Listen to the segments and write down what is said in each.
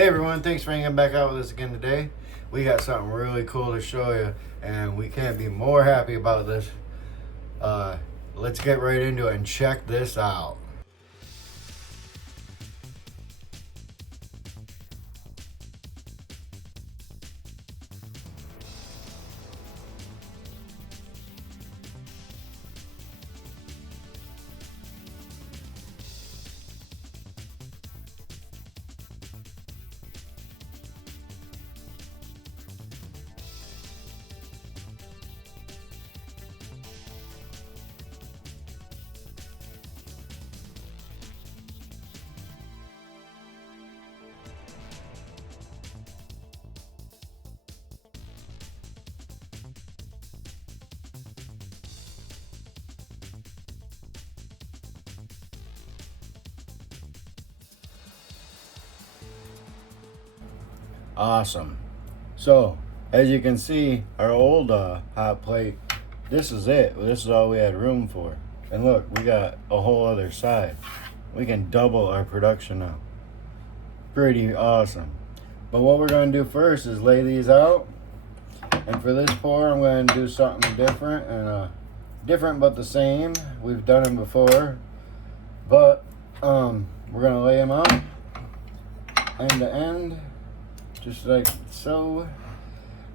Hey everyone, thanks for hanging back out with us again today. We got something really cool to show you, and we can't be more happy about this. Let's get right into it and check this out. Awesome. So, as you can see, our old hot plate, this is it. This is all we had room for. And look, we got a whole other side. We can double our production now. Pretty awesome. But what we're going to do first is lay these out. And for this pour, I'm going to do something different. And different but the same. We've done them before. But we're going to lay them out end to end. Just like so,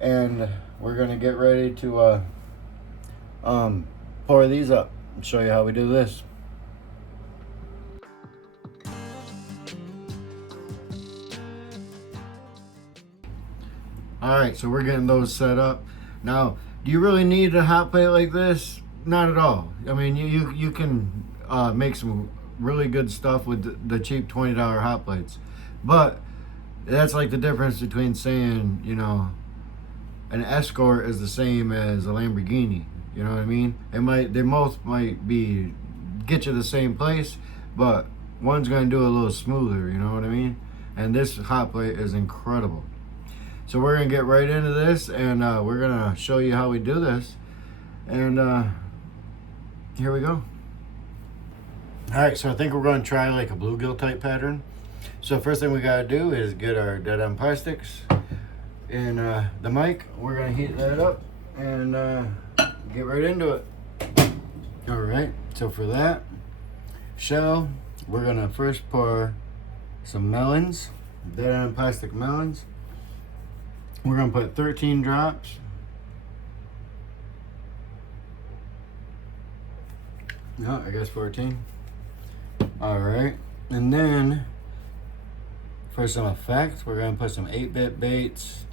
and we're gonna get ready to pour these up and show you how we do this. All right, so we're getting those set up. Now, do you really need a hot plate like this? Not at all. I mean, you can make some really good stuff with the cheap $20 hot plates, but that's like the difference between saying, you know, an Escort is the same as a Lamborghini. You know what I mean? They both might be get you the same place, but one's gonna do it a little smoother. You know what I mean? And this hot plate is incredible. So we're gonna get right into this, and we're gonna show you how we do this. And here we go. All right, so I think we're gonna try like a bluegill type pattern. So first thing we gotta do is get our DeadMeat in the mic. We're gonna heat that up and get right into it. All right, so for that shell, we're gonna first pour some melons, DeadMeat melons. We're gonna put 13 drops. No, I guess 14. All right, and then for some effect, we're gonna put some 8-bit baits,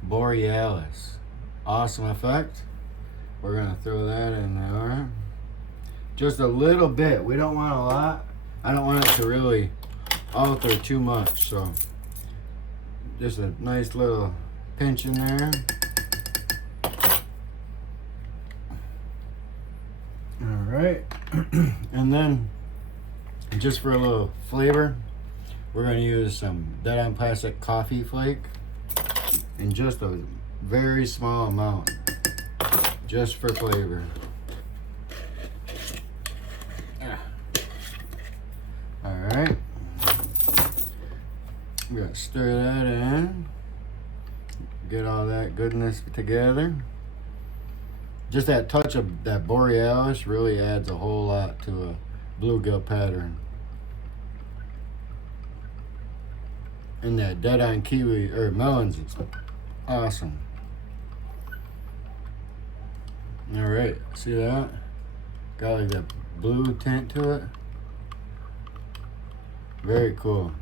Borealis. Awesome effect. We're gonna throw that in there. Just a little bit. We don't want a lot. I don't want it to really alter too much, so just a nice little pinch in there. All right, and then just for a little flavor, we're going to use some DeadMeat coffee flake in just a very small amount, just for flavor. All right, we're going to stir that in, get all that goodness together. Just that touch of that Borealis really adds a whole lot to a bluegill pattern. And that dead-on kiwi or melons is awesome. All right, see that? Got like that blue tint to it. Very cool.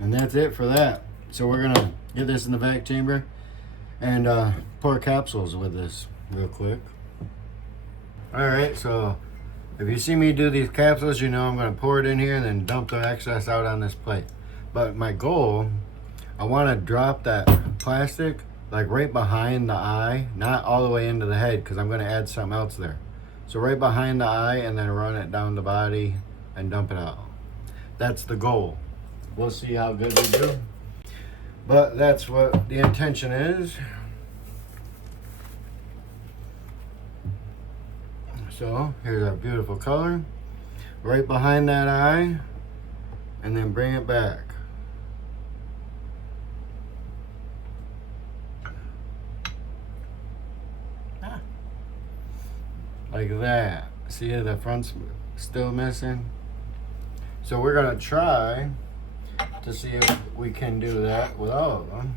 And that's it for that. So we're gonna get this in the vac chamber and pour capsules with this real quick. All right, so if you see me do these capsules, you know I'm going to pour it in here and then dump the excess out on this plate. But my goal, I want to drop that plastic like right behind the eye, not all the way into the head, because I'm going to add something else there. So right behind the eye, and then run it down the body and dump it out. That's the goal. We'll see how good we do. But that's what the intention is. So here's our beautiful color. right behind that eye, and then bring it back. Like that. See the front's still missing? So we're gonna try to see if we can do that with all of them.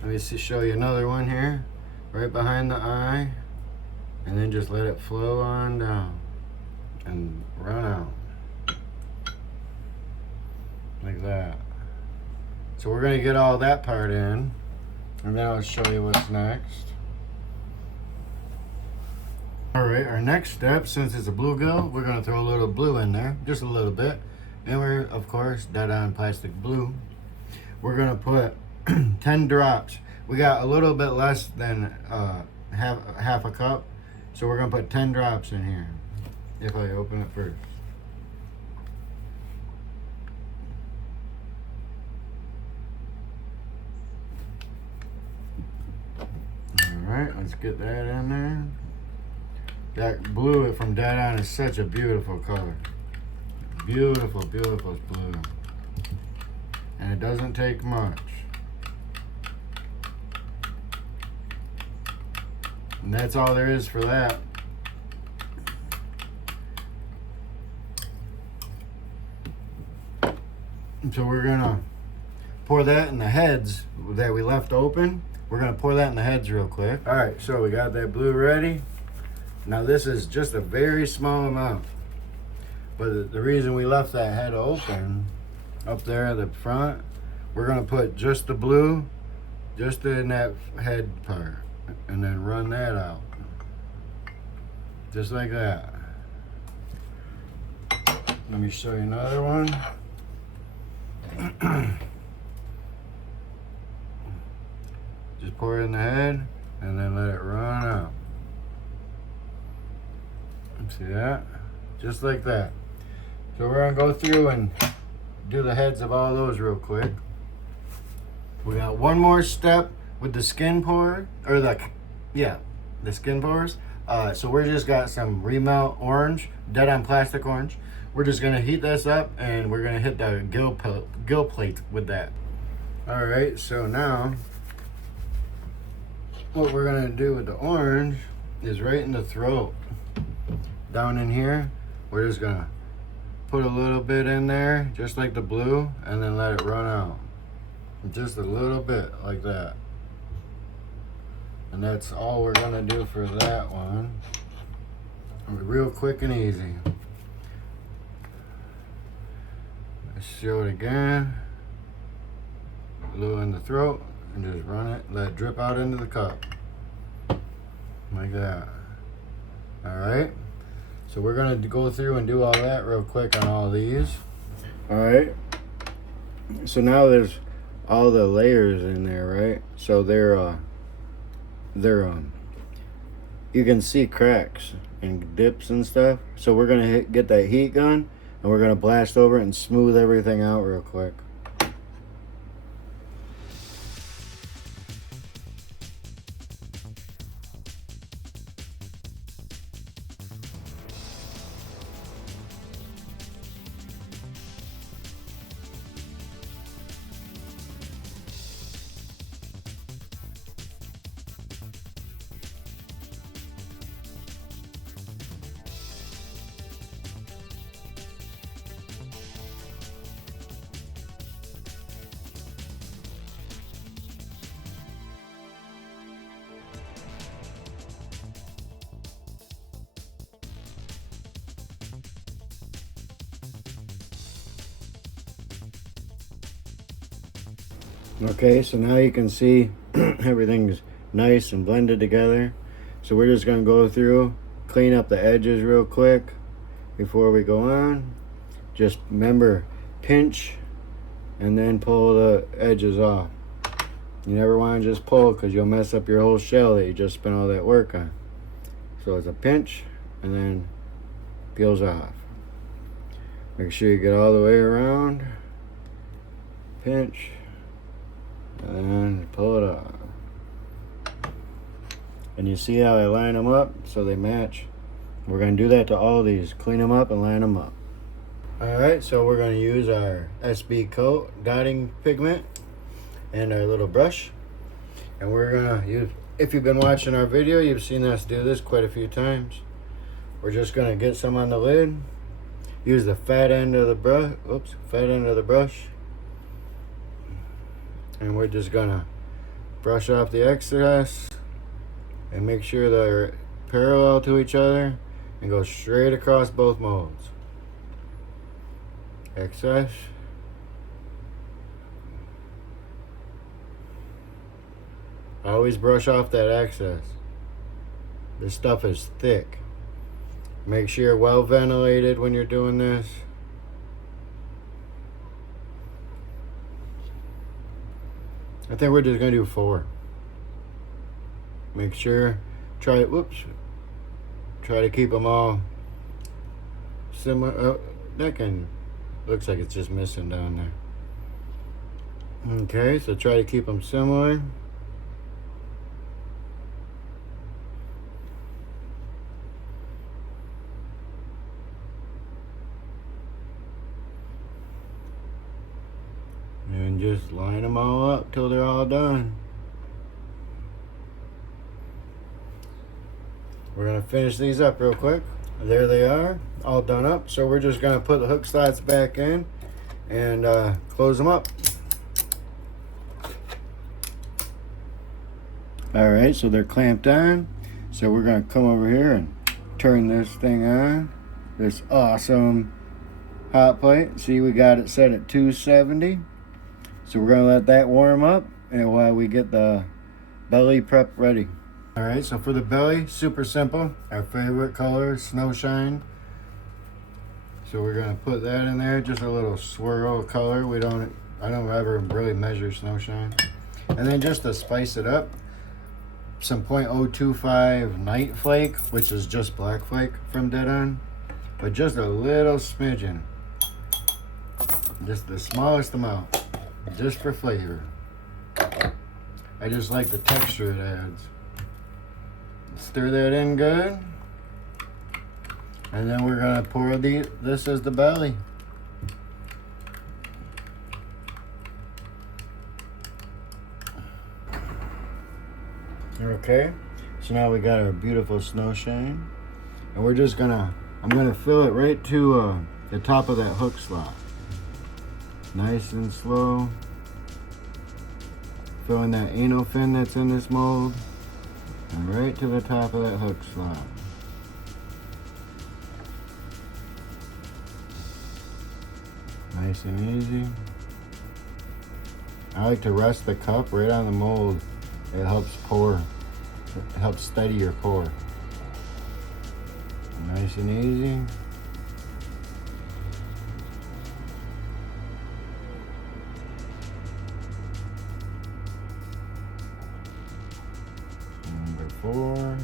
Let me show you another one here. Right behind the eye. And then just let it flow on down. And run out. Like that. So we're gonna get all that part in. And then I'll show you what's next. Alright, our next step, since it's a bluegill, we're going to throw a little blue in there, just a little bit. And we're, of course, DeadonPlastic blue. We're going to put 10 drops. We got a little bit less than half a cup, so we're going to put 10 drops in here, if I open it first. Alright, let's get that in there. That blue from Deadon is such a beautiful color. Beautiful, beautiful blue. And it doesn't take much. And that's all there is for that. So we're gonna pour that in the heads that we left open. We're gonna pour that in the heads real quick. All right, so we got that blue ready. Now this is just a very small amount, but the reason we left that head open up there at the front, we're gonna put just the blue, just in that head part, and then run that out, just like that. Let me show you another one. Just pour it in the head, and then let it run out. See that? Just like that. So we're gonna go through and do the heads of all those real quick. We got one more step with the skin pour, or the skin pours. So we're just got some remelt orange, DeadonPlastic orange. We're just gonna heat this up, and we're gonna hit the gill plate with that. All right, so now what we're gonna do with the orange is right in the throat. Down in here, we're just gonna put a little bit in there, just like the blue, and then let it run out. Just a little bit, like that. And that's all we're gonna do for that one. Real quick and easy. Let's show it again. Blue in the throat, and just run it, let it drip out into the cup. Like that. All right. So we're gonna go through and do all that real quick on all these. All right. So now there's all the layers in there, right? So they're you can see cracks and dips and stuff. So we're gonna get that heat gun, and we're gonna blast over it and smooth everything out real quick. Okay, so now you can see everything's nice and blended together. So we're just gonna go through, clean up the edges real quick before we go on. Just remember, pinch and then pull the edges off. You never want to just pull, because you'll mess up your whole shell that you just spent all that work on. So it's a pinch and then peels off. Make sure you get all the way around. Pinch. And pull it off. And you see how I line them up so they match We're going to do that to all these. Clean them up and line them up. Alright, so we're going to use our SB coat dotting pigment and our little brush. And we're going to use, if you've been watching our video, you've seen us do this quite a few times. We're just going to get some on the lid. Use the fat end of the brush. Oops, fat end of the brush. And we're just going to brush off the excess and make sure they're parallel to each other and go straight across both molds. Excess. Always brush off that excess. This stuff is thick. Make sure you're well ventilated when you're doing this. I think we're just gonna do 4. Make sure, try to keep them all similar. Oh, that can, looks like it's just missing down there. Okay, so try to keep them similar. And just line them all up till they're all done. We're gonna finish these up real quick. There they are, all done up. So we're just gonna put the hook slots back in and close them up. All right, so they're clamped on. So we're gonna come over here and turn this thing on. This awesome hot plate. See, we got it set at 270. So we're gonna let that warm up and while we get the belly prep ready. All right, so for the belly, super simple. Our favorite color, Snowshine. So we're gonna put that in there, just a little swirl color. I don't ever really measure Snowshine. And then just to spice it up, some .025 Night Flake, which is just black flake from Dead On, but just a little smidgen. Just the smallest amount. Just for flavor. I just like the texture it adds. Stir that in good. And then we're gonna pour this as the belly. Okay, so now we got our beautiful Snowshine. And we're just I'm gonna fill it right to the top of that hook slot. Nice and slow. Filling that anal fin that's in this mold. And right to the top of that hook slot. Nice and easy. I like to rest the cup right on the mold. It helps pour. It helps steady your pour. Nice and easy. Number 4.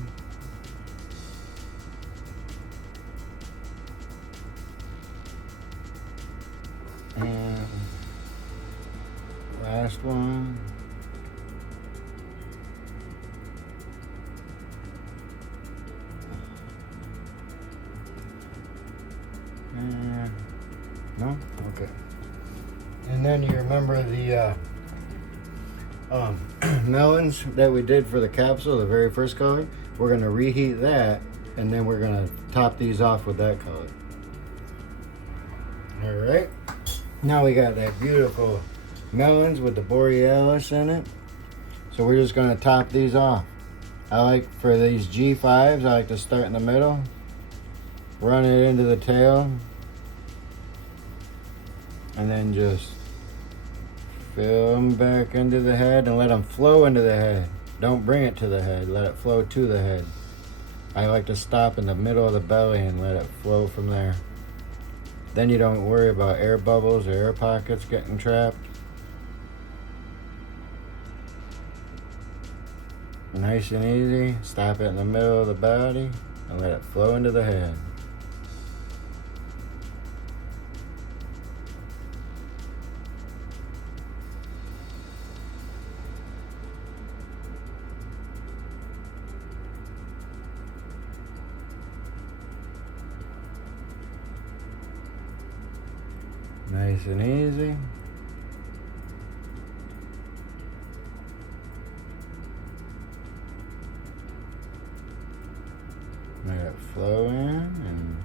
And last one. And no? Okay. And then you remember the melons that we did for the capsule, the very first color? We're going to reheat that, and then we're going to top these off with that color. Alright, now we got that beautiful melons with the borealis in it. So we're just going to top these off. I like, for these G5s, I like to start in the middle, run it into the tail, and then just fill them back into the head and let them flow into the head. Don't bring it to the head, let it flow to the head. I like to stop in the middle of the belly and let it flow from there. Then you don't worry about air bubbles or air pockets getting trapped. Nice and easy. Stop it in the middle of the body and let it flow into the head. Nice and easy. Let it flow in and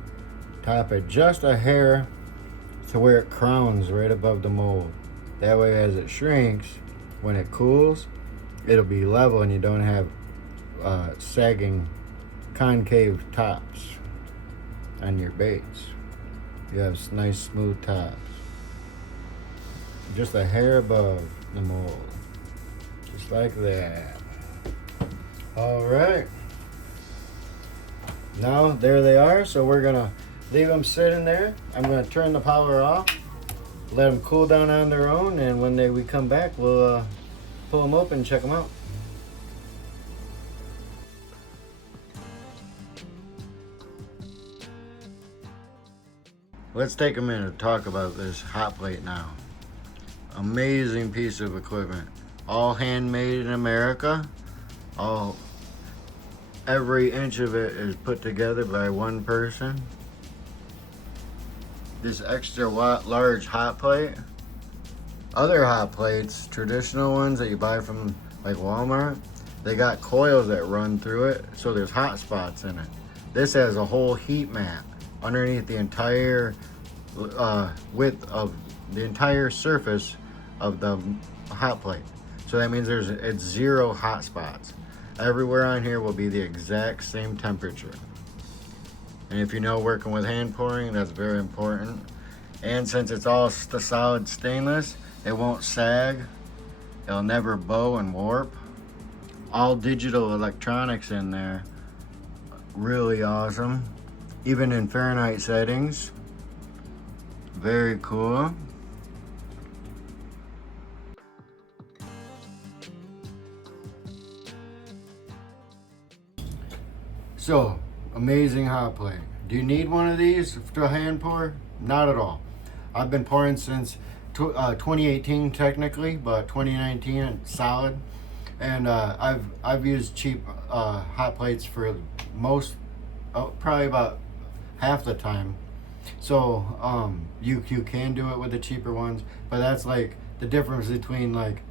top it just a hair to where it crowns right above the mold. That way as it shrinks, when it cools, it'll be level and you don't have sagging concave tops on your baits. You have nice smooth tops. Just a hair above the mold. Just like that. All right. Now there they are, so we're gonna leave them sitting there. I'm gonna turn the power off, let them cool down on their own, and when we come back, we'll pull them open and check them out. Let's take a minute to talk about this hot plate now. Amazing piece of equipment. All handmade in America. Every inch of it is put together by one person. This extra large hot plate. Other hot plates, traditional ones that you buy from like Walmart, they got coils that run through it, so there's hot spots in it. This has a whole heat mat underneath the entire width of the entire surface of the hot plate. So that means it's 0 hot spots. Everywhere on here will be the exact same temperature. And if you know working with hand pouring, that's very important. And since it's all solid stainless, it won't sag. It'll never bow and warp. All digital electronics in there. Really awesome. Even in Fahrenheit settings. Very cool. So, amazing hot plate. Do you need one of these to hand pour? Not at all. I've been pouring since 2018 technically, but 2019 solid. And I've used cheap hot plates for probably about half the time. So you can do it with the cheaper ones, but that's like the difference between like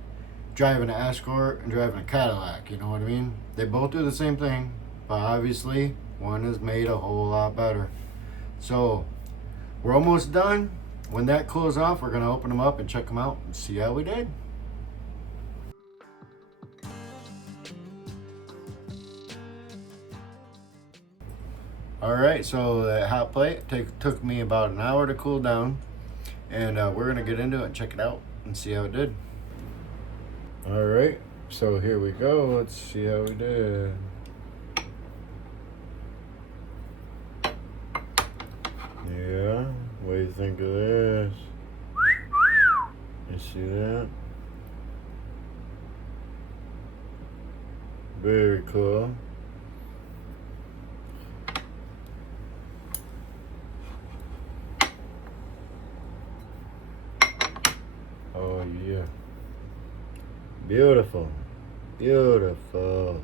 driving an Escort and driving a Cadillac. You know what I mean? They both do the same thing. But obviously, one is made a whole lot better. So, we're almost done. When that cools off, we're going to open them up and check them out and see how we did. Alright, so that hot plate took me about an hour to cool down. And we're going to get into it and check it out and see how it did. Alright, so here we go. Let's see how we did. Yeah, what do you think of this? You see that? Very cool. Oh yeah. Beautiful. Beautiful.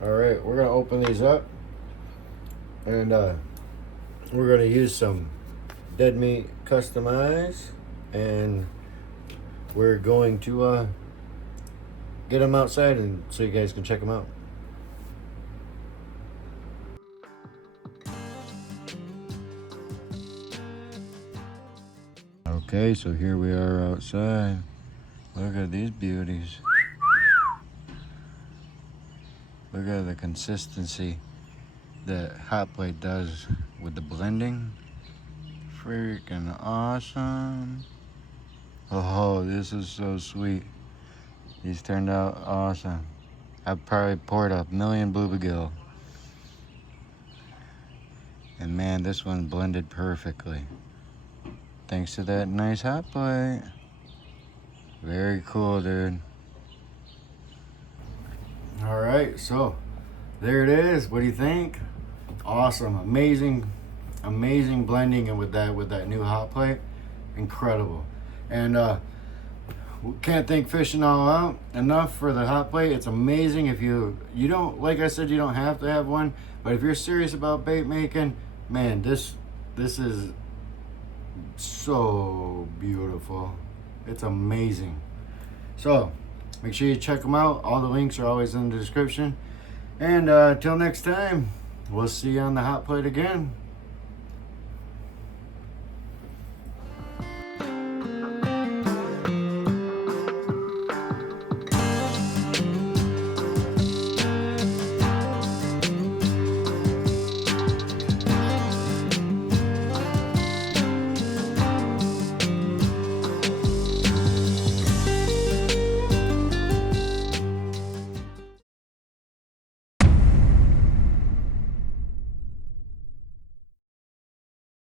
Alright, we're gonna open these up. And we're going to use some DeadMeat Customize, and we're going to get them outside and so you guys can check them out. Okay, so here we are outside. Look at these beauties. Look at the consistency that hot plate does with the blending. Freaking awesome. Oh, this is so sweet. These turned out awesome. I've probably poured 1,000,000 bluegill. And man, this one blended perfectly. Thanks to that nice hot plate. Very cool, dude. All right, so there it is. What do you think? Awesome, amazing blending, and with that new hot plate, incredible. And can't thank Fishing All Out enough for the hot plate. It's amazing. If you don't, like I said, you don't have to have one, but if you're serious about bait making, man, this is So beautiful. It's amazing. So make sure you check them out. All the links are always in the description. And till next time, we'll see you on the hot plate again.